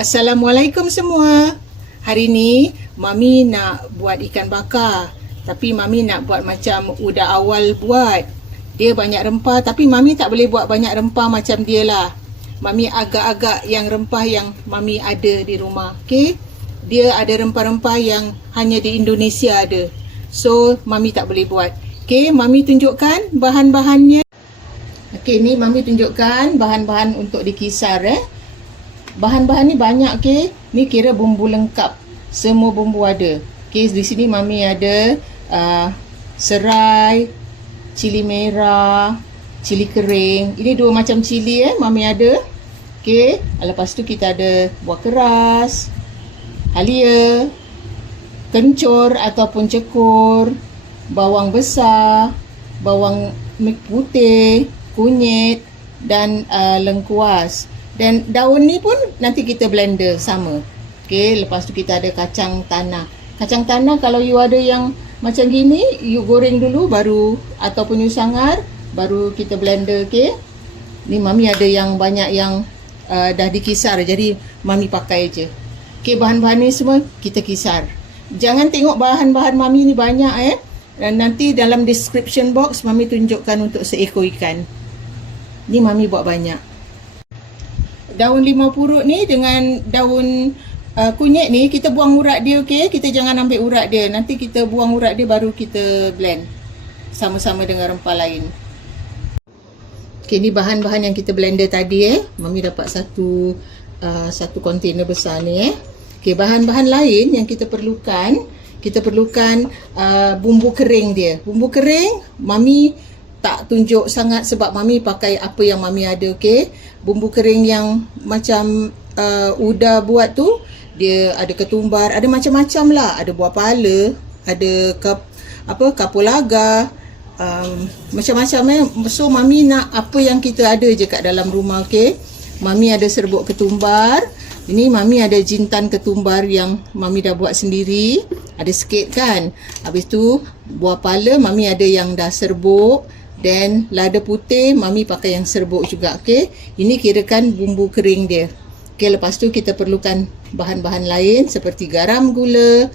Assalamualaikum semua. Hari ni Mami nak buat ikan bakar. Tapi Mami nak buat macam udah awal buat. Dia banyak rempah tapi Mami tak boleh buat banyak rempah macam dia lah. Mami agak-agak yang rempah yang Mami ada di rumah. Okay? Dia ada rempah-rempah yang hanya di Indonesia ada. So, Mami tak boleh buat. Okay, Mami tunjukkan bahan-bahannya. Okay, ni Mami tunjukkan bahan-bahan untuk dikisar eh. Bahan-bahan ni banyak okey. Ni kira bumbu lengkap. Semua bumbu ada. Okey, di sini mami ada uh, serai, cili merah, cili kering. Ini dua macam cili eh mami ada. Okey, lepas tu kita ada buah keras, halia, kencur ataupun cekur, bawang besar, bawang putih, kunyit dan uh, lengkuas. Dan daun ni pun nanti kita blender sama. Okey, lepas tu kita ada kacang tanah. Kacang tanah kalau you ada yang macam gini, you goreng dulu baru ataupun you sangar baru kita blender, okey. Ni mami ada yang banyak yang uh, dah dikisar jadi mami pakai je. Okey, bahan-bahan ni semua kita kisar. Jangan tengok bahan-bahan mami ni banyak eh. Dan nanti dalam description box mami tunjukkan untuk seekor ikan. Ni mami buat banyak daun limau purut ni dengan daun uh, kunyit ni kita buang urat dia okey kita jangan ambil urat dia. Nanti kita buang urat dia baru kita blend. Sama-sama dengan rempah lain. Okey ni bahan-bahan yang kita blender tadi eh. Mami dapat satu uh, satu kontainer besar ni eh. Okey bahan-bahan lain yang kita perlukan kita perlukan uh, bumbu kering dia. Bumbu kering mami tak tunjuk sangat sebab mami pakai apa yang mami ada okey? Bumbu kering yang macam uh, udah buat tu dia ada ketumbar ada macam-macam lah. Ada buah pala ada kap, apa kapulaga um, macam-macam eh? So mami nak apa yang kita ada je kat dalam rumah okey? Mami ada serbuk ketumbar. Ini mami ada jintan ketumbar yang mami dah buat sendiri. Ada sikit kan? Habis tu buah pala mami ada yang dah serbuk Then lada putih mami pakai yang serbuk juga okey. Ini kirakan bumbu kering dia. Okey lepas tu kita perlukan bahan-bahan lain seperti garam, gula,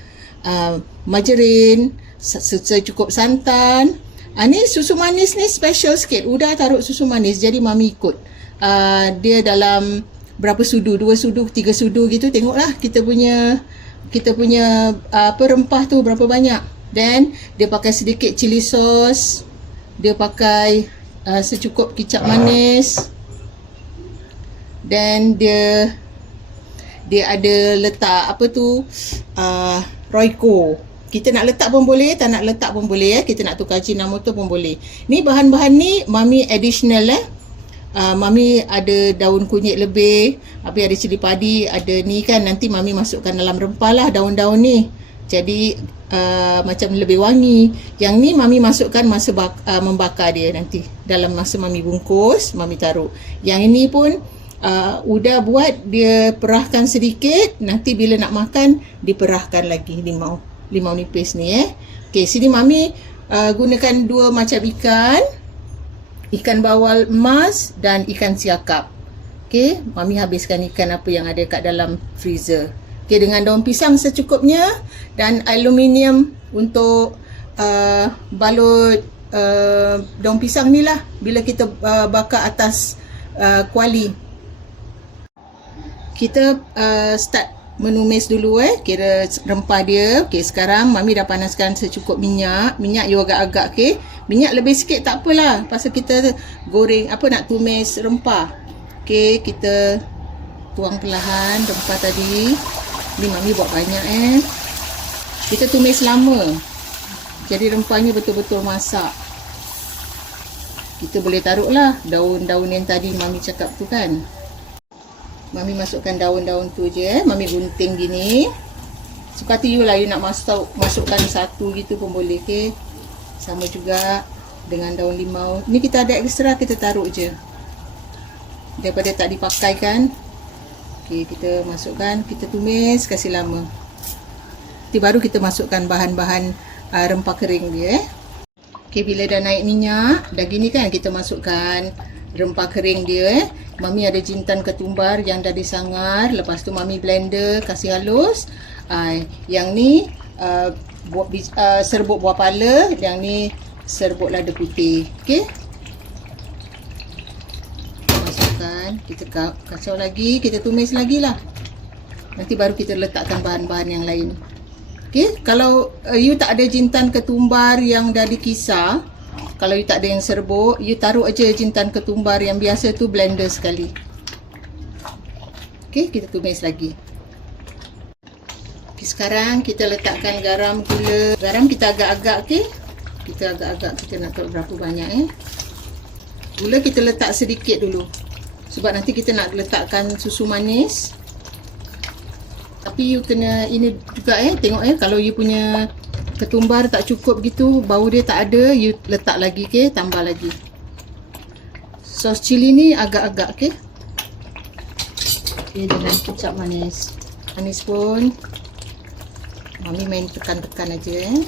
uh, margarin, secukup santan. Ah ni susu manis ni special sikit. Udah taruh susu manis jadi mami ikut. Uh, dia dalam berapa sudu? Dua sudu, tiga sudu gitu. Tengoklah kita punya kita punya uh, apa rempah tu berapa banyak. Then dia pakai sedikit chili sauce dia pakai uh, secukup kicap manis. Dan dia dia ada letak apa tu uh, roiko kita nak letak pun boleh tak nak letak pun boleh eh. Kita nak tukar cina motor pun boleh. Ni bahan-bahan ni mami additional eh. Uh, mami ada daun kunyit lebih habis ada cili padi ada ni kan nanti mami masukkan dalam rempah lah daun-daun ni. Jadi uh, macam lebih wangi. Yang ni mami masukkan masa bak, uh, membakar dia nanti. Dalam masa mami bungkus, mami taruh. Yang ini pun uh, udah buat dia perahkan sedikit, nanti bila nak makan diperahkan lagi limau. Limau nipis ni eh. Okey, sini mami uh, gunakan dua macam ikan. Ikan bawal emas dan ikan siakap. Okey, mami habiskan ikan apa yang ada kat dalam freezer. Okay, dengan daun pisang secukupnya dan aluminium untuk uh, balut uh, daun pisang ni lah bila kita uh, bakar atas uh, kuali. Kita uh, start menumis dulu eh kira rempah dia. Okey sekarang mami dah panaskan secukup minyak. Minyak you agak-agak okey. Minyak lebih sikit tak apalah pasal kita goreng apa nak tumis rempah. Okey kita tuang perlahan rempah tadi. Ni mami buat banyak eh. Kita tumis lama. Jadi rempahnya betul-betul masak. Kita boleh taruh lah daun-daun yang tadi mami cakap tu kan. Mami masukkan daun-daun tu je eh. Mami gunting gini. Suka hati you lah you nak masuk, masukkan satu gitu pun boleh ke. Sama juga dengan daun limau. Ni kita ada ekstra kita taruh je. Daripada tak dipakai kan. Okey, kita masukkan, kita tumis, kasih lama. Nanti baru kita masukkan bahan-bahan uh, rempah kering dia. Eh. Okey, bila dah naik minyak, dah gini kan kita masukkan rempah kering dia eh. Mami ada jintan ketumbar yang dah disangar. Lepas tu mami blender kasih halus. Uh, yang ni uh, buah, uh, serbuk buah pala. Yang ni serbuk lada putih. Okey. Masukkan. Kita kacau lagi. Kita tumis lagi lah. Nanti baru kita letakkan bahan-bahan yang lain. Okey. Kalau uh, you tak ada jintan ketumbar yang dah dikisar. Kalau you tak ada yang serbuk, you taruh aja jintan ketumbar yang biasa tu blender sekali. Okey, kita tumis lagi. Okay, sekarang kita letakkan garam gula. Garam kita agak-agak okey. Kita agak-agak kita nak tahu berapa banyak eh. Gula kita letak sedikit dulu. Sebab nanti kita nak letakkan susu manis. Tapi you kena ini juga eh tengok eh kalau you punya ketumbar tak cukup gitu bau dia tak ada you letak lagi ke okay? tambah lagi. Sos cili ni agak-agak okey okey dengan kecap manis. Manis pun. Mami main tekan-tekan aja eh.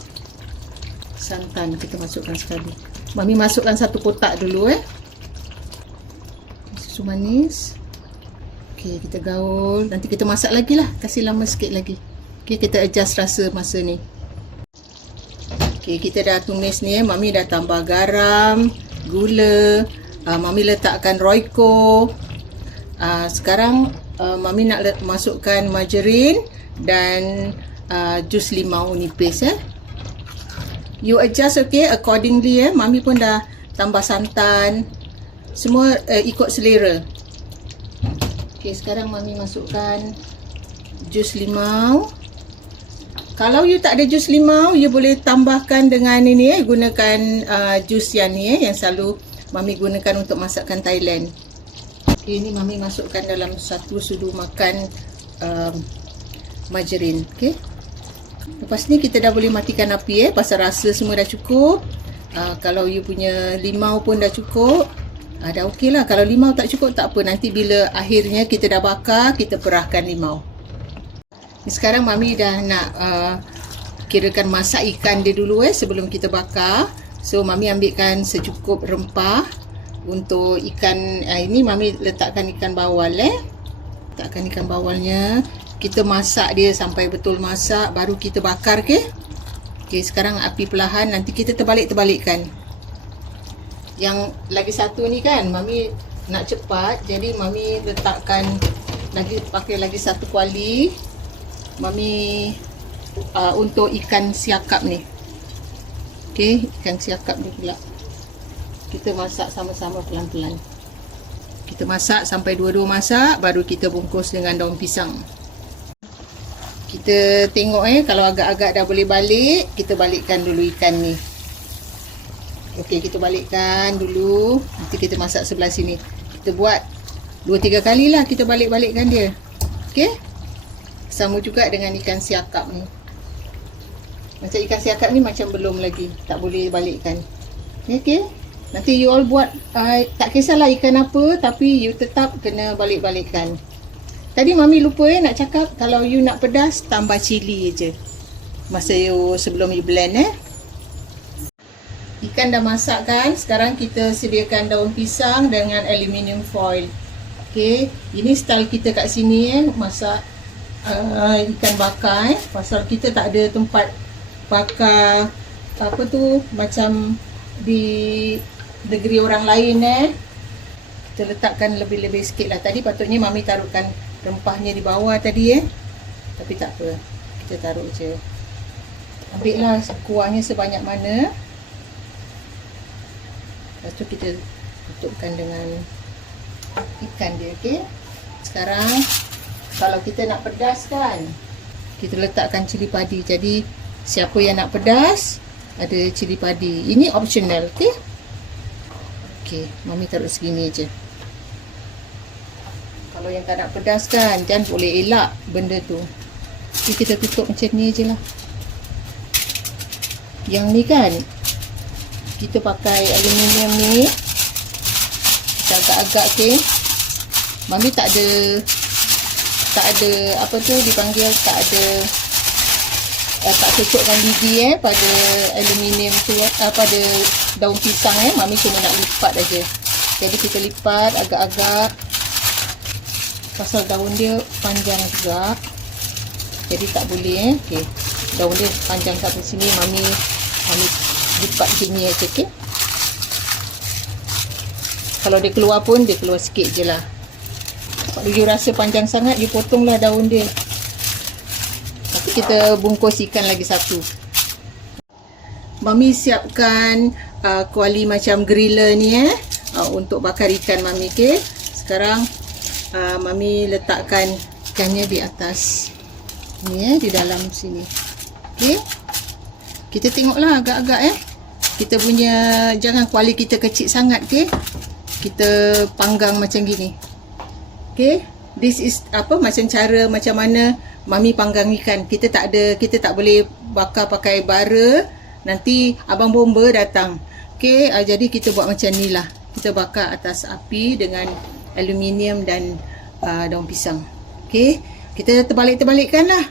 Santan kita masukkan sekali. Mami masukkan satu kotak dulu eh susu manis okey kita gaul nanti kita masak lagi lah kasih lama sikit lagi okey kita adjust rasa masa ni Okay, kita dah tumis ni eh. Mami dah tambah garam, gula. Uh, Mami letakkan roiko. Uh, sekarang uh, Mami nak masukkan margarin dan uh, jus limau nipis eh. You adjust okay accordingly eh. Mami pun dah tambah santan. Semua uh, ikut selera. Okay, sekarang Mami masukkan jus limau. Kalau you tak ada jus limau, you boleh tambahkan dengan ini eh, gunakan uh, jus yang ni eh, yang selalu mami gunakan untuk masakan Thailand. Okay, ini mami masukkan dalam satu sudu makan um, margarin. Okay. Lepas ni kita dah boleh matikan api eh, pasal rasa semua dah cukup. Uh, kalau you punya limau pun dah cukup, uh, dah okey lah. Kalau limau tak cukup, tak apa. Nanti bila akhirnya kita dah bakar, kita perahkan limau. Sekarang Mami dah nak uh, kirakan masak ikan dia dulu eh sebelum kita bakar. So Mami ambilkan secukup rempah untuk ikan uh, ini Mami letakkan ikan bawal eh. Letakkan ikan bawalnya. Kita masak dia sampai betul masak baru kita bakar. Okay? okay, sekarang api perlahan nanti kita terbalik-terbalikkan. Yang lagi satu ni kan Mami nak cepat jadi Mami letakkan lagi pakai lagi satu kuali Mami uh, untuk ikan siakap ni. Okey, ikan siakap ni pula. Kita masak sama-sama pelan-pelan. Kita masak sampai dua-dua masak baru kita bungkus dengan daun pisang. Kita tengok eh kalau agak-agak dah boleh balik, kita balikkan dulu ikan ni. Okey, kita balikkan dulu. Nanti kita masak sebelah sini. Kita buat dua tiga kali lah kita balik-balikkan dia. Okey? Sama juga dengan ikan siakap ni. Macam ikan siakap ni macam belum lagi. Tak boleh balikkan. Okay. Nanti you all buat. Uh, tak kisahlah ikan apa. Tapi you tetap kena balik-balikkan. Tadi mami lupa eh nak cakap. Kalau you nak pedas, tambah cili je. Masa you sebelum you blend eh. Ikan dah masak kan. Sekarang kita sediakan daun pisang dengan aluminium foil. Okay. Ini style kita kat sini eh. Masak uh, ikan bakar eh pasal kita tak ada tempat bakar apa tu macam di negeri orang lain eh kita letakkan lebih-lebih sikit lah tadi patutnya mami taruhkan rempahnya di bawah tadi eh tapi tak apa kita taruh je ambil lah kuahnya sebanyak mana lepas tu kita tutupkan dengan ikan dia ok sekarang kalau kita nak pedas kan kita letakkan cili padi. Jadi siapa yang nak pedas ada cili padi. Ini optional okey? Okey mami taruh segini aje kalau yang tak nak pedas kan jangan boleh elak benda tu. Jadi kita tutup macam ni aje lah. Yang ni kan kita pakai aluminium ni kita agak-agak okey mami tak ada tak ada apa tu dipanggil tak ada eh, tak cocokkan lidi eh pada aluminium tu eh, pada daun pisang eh mami cuma nak lipat aja Jadi kita lipat agak-agak. Pasal daun dia panjang juga. Jadi tak boleh eh. Okey. Daun dia panjang sampai sini mami lipat sini aja okey. Kalau dia keluar pun dia keluar sikit je lah. Kalau you rasa panjang sangat, you potonglah daun dia. Nanti kita bungkus ikan lagi satu. Mami siapkan uh, kuali macam griller ni eh uh, untuk bakar ikan mami ke. Sekarang uh, mami letakkan ikannya di atas ni eh di dalam sini. Okey. Kita tengoklah agak-agak eh. Kita punya jangan kuali kita kecil sangat ke. Kita panggang macam gini. Okey. This is apa macam cara macam mana mami panggang ikan. Kita tak ada kita tak boleh bakar pakai bara. Nanti abang bomba datang. Okey, uh, jadi kita buat macam ni lah. Kita bakar atas api dengan aluminium dan uh, daun pisang. Okey, kita terbalik-terbalikkan lah.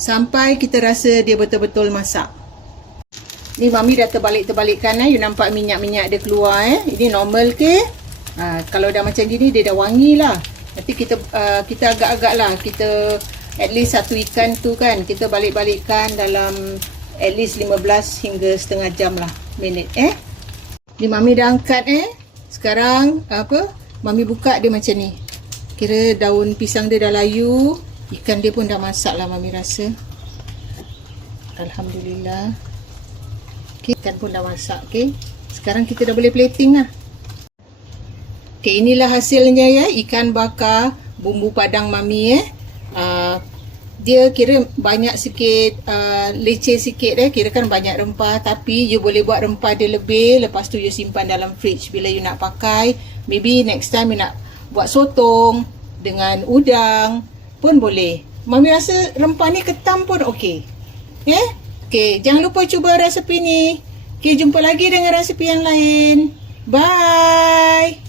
Sampai kita rasa dia betul-betul masak. Ni mami dah terbalik-terbalikkan eh. You nampak minyak-minyak dia keluar eh. Ini normal ke? Uh, kalau dah macam gini dia dah wangi lah. Nanti kita uh, kita agak-agak lah. Kita at least satu ikan tu kan. Kita balik-balikkan dalam at least 15 hingga setengah jam lah minit eh. Ni mami dah angkat eh. Sekarang apa? Mami buka dia macam ni. Kira daun pisang dia dah layu. Ikan dia pun dah masak lah mami rasa. Alhamdulillah. Okay, ikan pun dah masak. Okay. Sekarang kita dah boleh plating lah. Okay, inilah hasilnya ya. Ikan bakar bumbu padang mami eh. Uh, dia kira banyak sikit uh, leceh sikit eh kira kan banyak rempah tapi you boleh buat rempah dia lebih lepas tu you simpan dalam fridge bila you nak pakai maybe next time you nak buat sotong dengan udang pun boleh mami rasa rempah ni ketam pun okey eh okey jangan lupa cuba resepi ni. Okey jumpa lagi dengan resepi yang lain. Bye